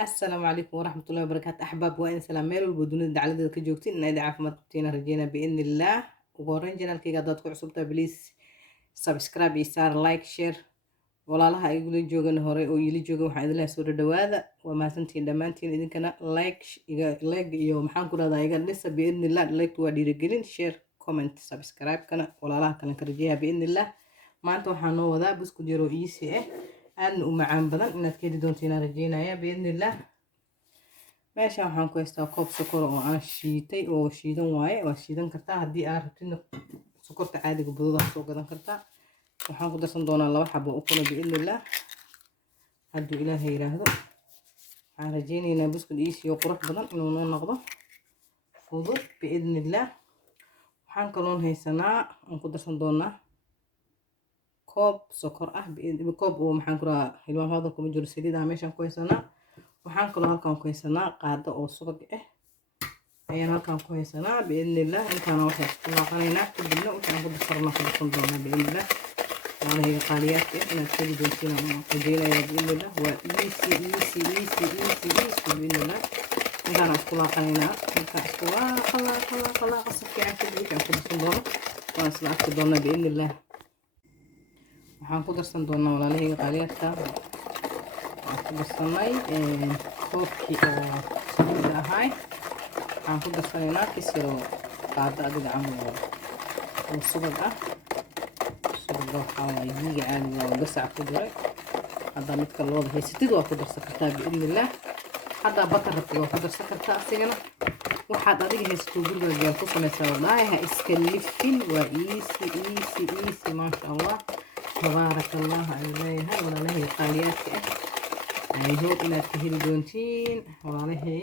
السلام عليكم ورحمة الله وبركاته أحباب وإن سلام ميل والبودون دعالة كجوجتين إن إذا عافمت قبتين رجينا بإذن الله وقورن جنال كي قادات كعصبتا بليس سبسكرايب يسار لايك شير ولا لها يقولي جوجن هوري ويلي جوجن وحيد لها سورة دواذا وما سنتين دمانتين إذن كان لايك يوم محان كل هذا يقال لسه بإذن الله لايك وادي رجلين شير كومنت سبسكرايب كان ولا لها كان كرجيها بإذن الله ما أنتوا حنو ذا بس كديروا إيسي أن ومعان بدن إنك كيدي دونتينا رجينا يا بإذن الله ماشي waxaan ku haystaa koob sokor oo aan shiitay oo shiidan waaye waa shiidan kartaa haddii aad rabtid sokorta caadiga budada soo gadan kartaa waxaan ku darsan doonaa 2 xabo oo kala biidnillah haddii ilaahay yiraahdo waxaan rajeynaynaa buskud iyo qurux badan inuu noo noqdo fudud biidnillah waxaan kaloo haysanaa aan ku darsan doonaa koob sokor ah koob oo maxaan ku raaa hilmaan hada kuma jiro saliida meeshan ku haysanaa waxaan kaloo halkaan ku haysanaa qaado oo subag ah ayaan halkaan ku haysanaa biidnillah intaana waxaan isku laaqanaynaa kadibna waxaan ku darsan doonaa biidnillah waana qaaliyaadka inaad keli doontiin aan rajeynayaa biidnillah waa easy biidnillah intaana isku laaqanaynaa marka isku kala qasabkii aan kadib waxaan ku darsan doonaa waan isla arki doonaa biidnillah waxaan ku darsan doonaa walaalahayga qaaliyaadka ku darsanay koobkii oo saliid ahay waxaan ku darsanaynaa kisiro qaado adiga camal oo subag ah subaga waxaa waaye yiga caadiga oo gasac ku jiray haddaa midka looda haysatid waa ku darsan kartaa biidnillah haddaa bakar rabtid waa ku darsan kartaa asigana waxaad adiga haysato gurigaaga ku samaysaa wallaahi ha iska lifin waa easy maasha allah tabaaraka allah ayuu leeyahay walaalahayga qaaliyaadka ah hope inaad ka heli doontiin walaalahay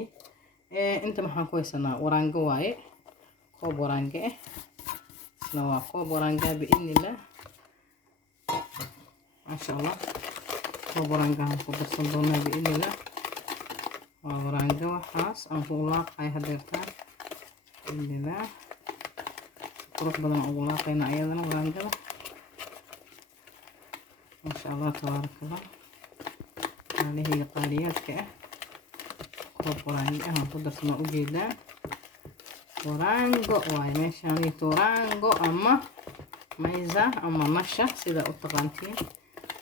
inta maxaan ku haysanaa waraango waaye koob waraango ah isna waa koob waraango biidnillah maasha allah koob waraango aan ku darsan doonaa biidnillah waa waraango waxaas aan ku laaqay hadeertaan biidnillah qurux badan ugu laaqayna ayadana waraangada maasha allah tabaaraka allah عليه قاليات كأ كوب ورانجو أهم قدر سما وجيدا ورانجو واي ماشاني تورانجو أما ميزة أما مشة سيدا أطقانتين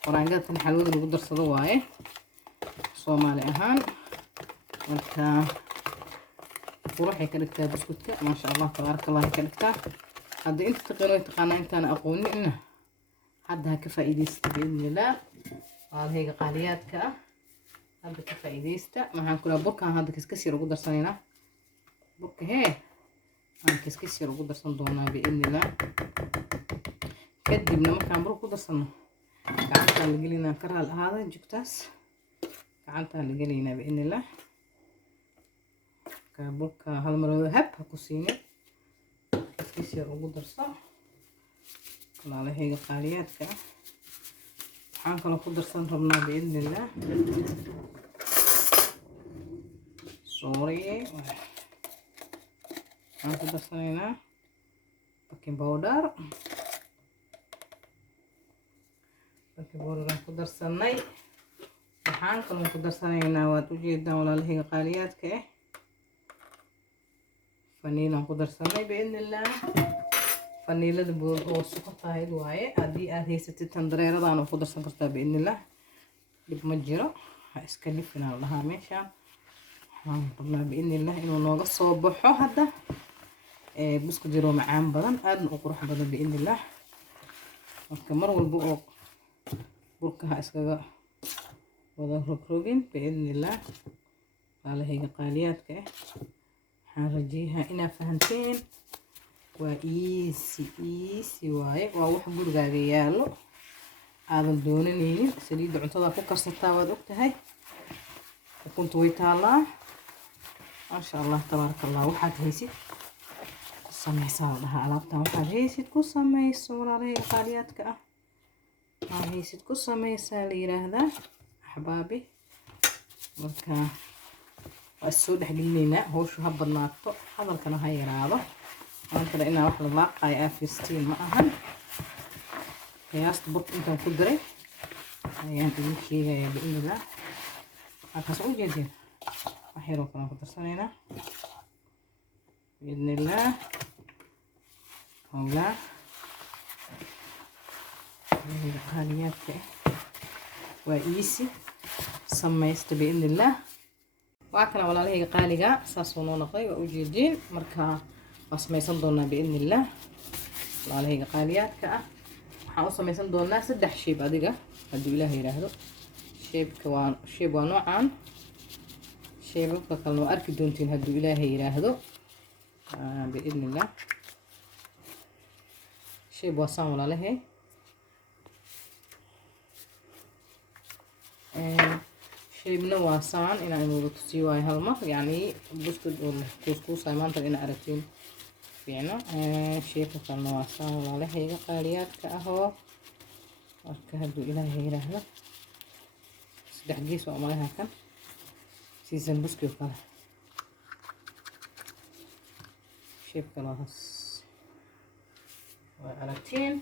ورانجو تنحلوذ القدر صدو واي صومالي أهان وانتا وروحي كالكتا بسكوتك ما شاء الله تبارك الله كالكتا هذا انت تقنوا يتقانا انت أنا أقولني إنه حدها كفايديست بإذن الله هذه قاليات كأ هذا كفايديستا maxaan kula burkan hadda kiskasir ugu darsanayna burka aan kiskasir ugu darsan doonaa biidnillah kadibna markaan burka ku darsano gacanta la gelinaa karaal ahaada jugtaas gacanta la gelinaa biidnillah ka burka hal mar hab ku siinay kiskasir ugu darsan walaalahayga qaaliyaadka waxaan kaloo ku darsan rabnaa biidnillah sorry waxaan ku darsanaynaa baking powder aan ku darsanay waxaan kaloo ku darsanaynaa waad u jeedaan walaalahayga qaaliyaadka ah faniilaan ku darsanay biidnillah faniilada bood oo suqatahay waaye haddii aad haysatid tan dareeradan oo ku darsan kartaa biidnillah dib ma jiro ha iska lifinaa lahaa meeshaan waxaan rabnaa biidnillah inuu nooga soo baxo hadda buskud jiro macaan badan aadna u qurux badan biidnillah marka mar walba oo burka ha iskaga wada rogrogin biidnillah walaalahayga qaaliyaadka ah waxaan rajeeyaa inaad fahanteen waa easy waaye waa wax gurigaaga yaalo aadan doonanaynin saliidda cuntada ku karsataa waad ogtahay ukunta way taalaa maasha allah tabaaraka allah waxaad haysid ku samaysaa dhaha alaabtan waxaad haysid ku samayso walaalahayga qaaliyaadka ah waxaad haysid ku samaysaa la yiraahdaa axbaabi marka waa soo dhexgelinaynaa hawshu ha badnaato hadalkana ha yaraado maanta inaa wax la laaqayo aafistiin ma ahan qiyaasta burka intaan ku diray ayaan idin sheegayaa biidnillah halkaas u jeedeen waxyaroo kalaan ku darsanaynaa biidnillaah. howlaa qaaliyaadka waa iisi samaysta biidnillaah. waa kana walaalahayga qaaliga saasoo noo noqday waa ujeediin. marka waa samaysan doonaa biidnillaah walaalahayga qaaliyaadka ah. waxaan u samaysan doonaa 3 sheeb adiga hadduu ilaah yiraahdo. sheeb waa noocaan. sheebabka kalena waa arki doontiin hadduu ilaahay yiraahdo biidnillaah. sheeb waa saan walaalahay. sheebna waa saan inaan wada tusiyo waayo hal mar, yacni buskud oo kuuskuusay maanta inaa aragtiin fiicno. sheebka kalena waa saan walaalahayga qaaliyaadka ahoo. marka hadduu ilaahay yiraahdo 3 gees waa malaha kan siisan buskii oo kale. sheebka lahaas waa aragtiin.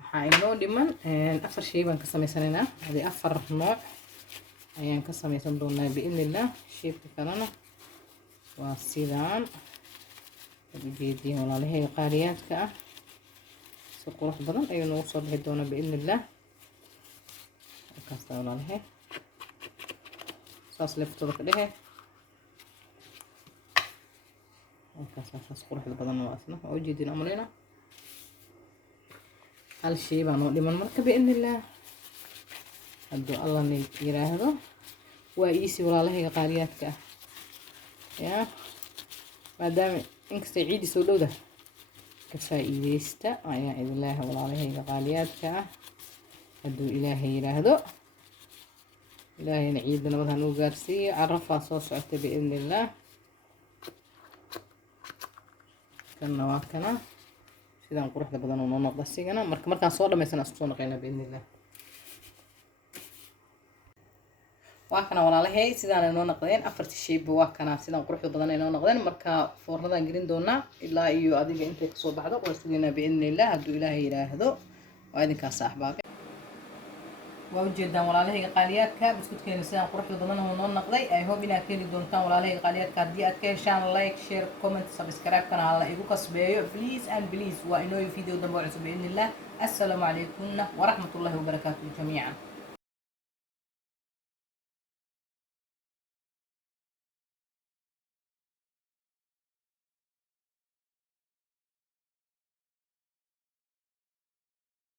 waxaa inoo dhiman 4 shay baan ka samaysanaynaa. hadii 4 nooc ayaan ka samaysan doonaa biidnillaah. sheebka kalena waa sidaan ujeediin walaalahayga qaaliyaadka ah. si qurux badan ayuu noogu soo bixi doonaa biidnillaah. halkaasta walaalahay saas leeftooda ka dhehe. halkaas quruxda badan waa asna waa ujeediin amaleyna. hal shay baa noo dhiman marka biidnillaah hadduu allah na yiraahdo. waa iisi walaalahayga qaaliyaadka ah yaa maadaama inkastay ciidi soo dhowda ka faa'iideysta ayaa idinlaaha walaalahayga qaaliyaadka ah hadduu ilaahay yiraahdo. ilaahayna ciidda nabad ha nuu gaarsiiyo. carafaa soo socota biidnillaah. kanna waa kana sidaan quruxda badan oo noo noqda sigana. markaan soo dhamaysana isku soo noqoynaa biidnillaah. waa kana walaalahay sidaan ay noo noqdeen 4 shayba waa kana sidaan quruxda badan ay noo noqdeen. marka foornadan gelin doonaa ilaa iyo adiga intay ka soo baxdo waa sugeynaa biidnillaah hadduu ilaahay yiraahdo. waa idinkaas ahbaabe. waa ujeedaan walaalahayga qaaliyaadka buskudkeena sidaan quruxda badan oo noo noqday. I hope inaad heli doontaan walaalahayga qaaliyaadka. haddii aad ka heshaan like share comment subscribe kana hala igu kasbeeyo please and please. waa inoo video dambe cusub biidnillaah. assalaamu calaykum waraxmatullaahi wabarakaatuh jamiican.